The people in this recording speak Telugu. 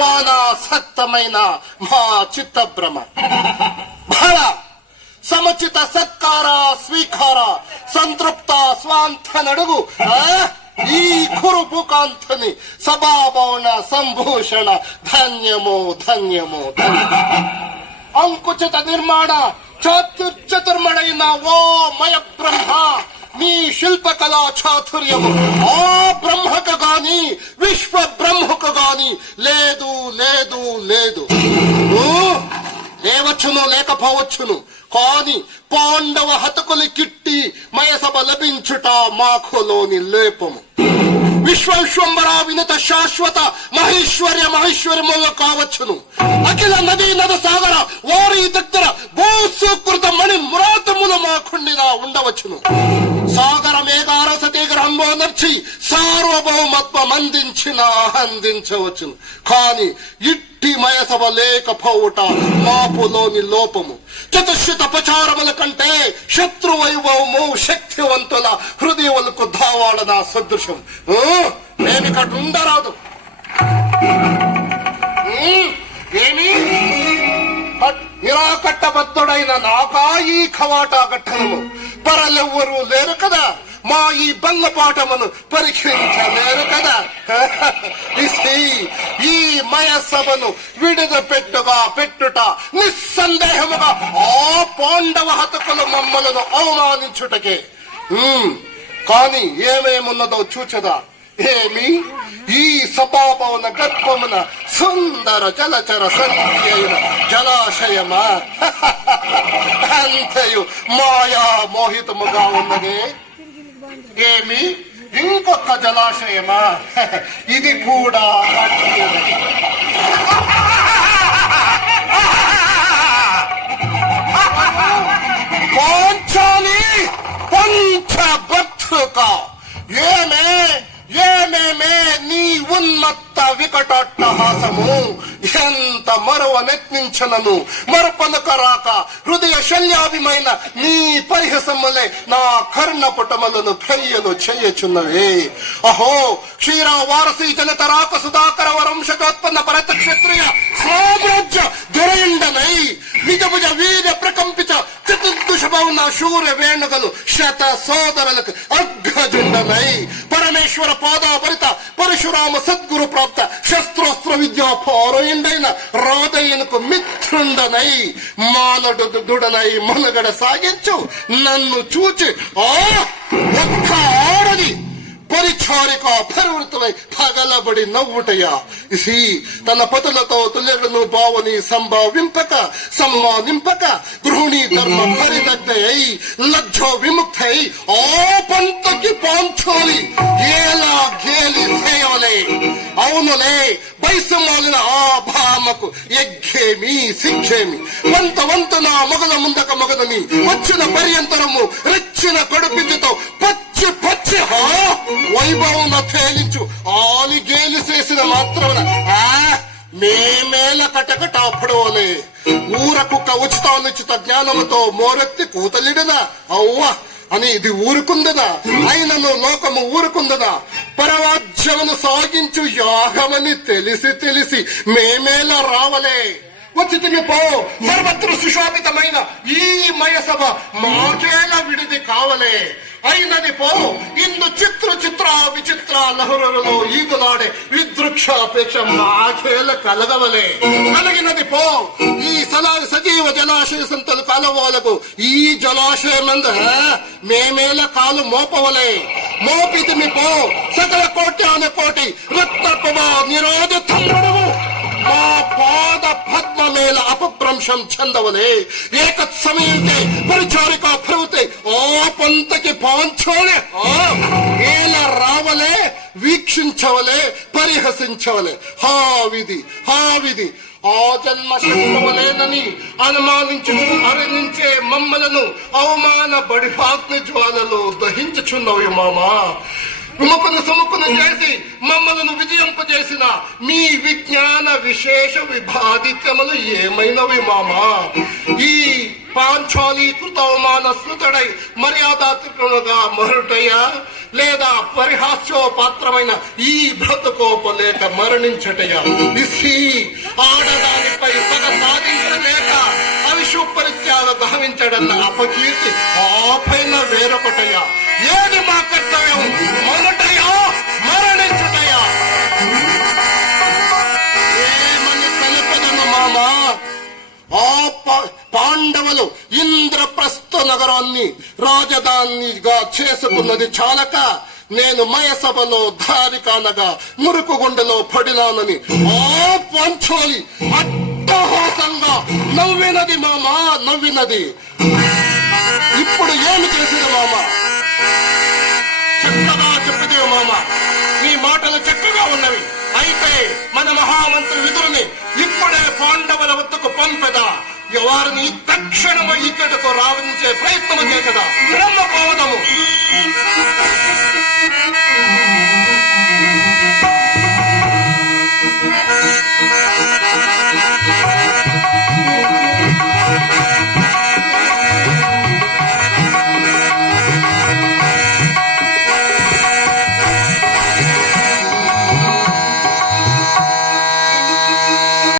పానాసక్తమైన మా చిత్తభ్రమ. బల సముచిత సత్కార స్వీకార సంతృప్త స్వాంత నడుగు ఈ కురుపుకాంతని సభాభవన సంభూషణ ధన్యమో ధన్యమో అంకుచిత నిర్మాణ చాతుర్చతుర్మడైన ఓ మయ బ్రహ్మ, నీ శిల్పకళా చాతుర్యము ఆ బ్రహ్మకు గాని విశ్వ బ్రహ్మకు గాని లేదు లేదు లేదు. లేవచ్చును లేకపోవచ్చును, కాని పాండవ హతకులు కిట్టి మయసభ లభించుట మాఖలోని లేపము. విశ్వేశ్వంబర వినత శాశ్వత మహేశ్వర్య మహేశ్వర్యములు కావచ్చును. అఖిల నదీ నద సాగర ఓరి దగ్గర భూసుకృత మణి మురాతములు మాకుండిగా ఉండవచ్చును. సాగర మేఘారస తీగ్రహంబో నర్చి సార్వభౌమత్వం అందించవచ్చును. కాని ఇట్టి మయసభ లేకపోవుట మాపులోని లోపము. చతుశ్రుత ప్రచారముల కంటే శత్రు వైభవము శక్తివంతుల హృదయములకు ధావాళన సదృశం. మేమిక్కడ ఉండరాదు. ఏమి నిరాకట్టబద్ధుడైన నాకా ఈ ఖవాటా ఘట్టనము పరలెవ్వరూ లేరు కదా, మా ఈ బంగపాఠమును పరీక్షించలేరు కదా. ఈ మయసభను విడుద పెట్టుట నిస్సందేహముగా ఆ పాండవ హతకులు మమ్మలను అవమానించుటకే. కాని ఏమేమున్నదో చూచదా. ఏమి ఈ సభాభవన గర్భమున సుందర జలచర సంధి అయిన జలాశయమా? అంతయు మాయా మోహితముగా ఉన్నదే. ఏమి ఇంకొక జలాశయమా? ఇది కూడా పాంచాలి పంచభద్రుక. ఏమేమే నీ ఉన్మత్త వికటాట్టహాసము ఎంత మరవనెత్నించనను మరపలకరాక హృదయ శల్యాభిమైన నీ పరిహసములే నా కర్ణపుటములను క్రియలు చేయచున్నవే. అహో క్షీరా వారసి జనత రాక సుధాకర వరంశకోత్పన్న భరత క్షత్రియ సామ్రాజ్య దురైండనై నిజభుజ వీర ప్రకంపిత చతుర్దుషభవన శూర్య వేణుగలు శత సోదరులకు అగ్రజుండనై పరమేశ్వర పాదాపరిత పరశురామ సద్గురు ప్రాప్త శస్త్రాస్త్ర విద్యా పారయుండైన రాధయ్యనకు మిత్రుండనై మానడుడనై మనుగడ సాగించు నన్ను చూచి ఒక్క ఆడది పరిచారిక పరివృతమై పగలబడి నవ్వుటయా. తన పతులతో తులెడును బావని సంభావింపక సమ్మానింపక గృహిణీ ధర్మ పరిదగ్ధై లజ్జో విముక్తై ఆ పంతకి పాంచాలి ఎలా గేలి చేయవలే. అవునులే బైసమాలిన ఆ భామకు ఎగ్గేమి శిక్షేమి. వంతన మొగల ముందక మొగదని వచ్చిన పర్యంతరము రెచ్చిన కడుపితో పచ్చి వైభవం తేలించు ఆలి గేలి చేసిన మాత్రమే మేమేల కటకట అప్పుడోలే. ఊర కుక్క ఉచితానుచిత జ్ఞానముతో మోరెత్తి కూతలిడనా అవ్వ అని ఇది ఊరుకుందనా? అయినను లోకము ఊరుకుందనా? పరవాజ్యమును సాగించు యాగమని తెలిసి మేమేలా రావలే. వచ్చితిమి పో సర్వత్ర సుశోభితమైన ఈ మయసభ మాకేల విడిది కావలే. అయినది పో ఇందు చిత్ర విచిత్ర లహరులలో ఈదులాడే విదృక్షాపేక్ష మాకేల కలగవలే. కలిగినది పో ఈ సజీవ జలాశయ సంతలు కాలవాలకు ఈ జలాశయమంద మేమేల కాలు మోపవలే. మోపితిమి పో సకల కోటి రక్తపమా నిరోధితము మా పాద పద్మమేల అపభ్రంశం చెందవలే. ఏకత్ సమయంతే పరిచారిక ప్రవృత్తి ఆ పంతకి పాంచోలే ఏల రావలే, వీక్షించవలే, పరిహసించవలే. హావిది ఆ జన్మ శక్తవలేనని అనుమానించు అరణించే మమ్మలను అవమాన బడిహాగ్ని జ్వాలలో దహించుచున్నవి మామా. సుముఖను చేసి మమ్మలను విజయింపజేసిన మీ విజ్ఞాన విశేష విభాదిత్యములు ఏమైనవి మామా? ఈ పాంచాలీకృత అవమానస్మృతుడై మర్యాదాత్మకంగా మరుటయ్యా, లేదా పరిహాస్యోపాత్రమైన ఈ బ్రతుకోపలేక మరణించటయ్యా? ఇసి ఆడదానిపై పగ సాధించలేక అవిశుపరిత్యాగ గావించడన్న అపకీర్తి ఆపైన వేరొకటయ్యా. ఏది మా కర్తవ్యం? మొదటయ్యా మరణించుటయ్యా. ఏమని తెలుపదను మామా? ఆ పాండవులు ఇంద్రప్రస్థ నగరాన్ని రాజధానిగా చేసుకున్నది చాలక నేను మయసభలో దారి కానగా మురుకుగుండలో పడినానని ఆ పంచోలి అట్టహాసంగా నవ్వినది మామా, నవ్వినది. ఇప్పుడు ఏమి చేసింది మామా? చక్కగా చెప్పితే మామ, నీ మాటలు చక్కగా ఉన్నవి. అయితే మన మహామంత్రి విదురుని ఇప్పుడే పాండవుల వద్దకు పంపెదా, వారిని తక్షణము ఇక్కడకు రావించే ప్రయత్నం చేసదా.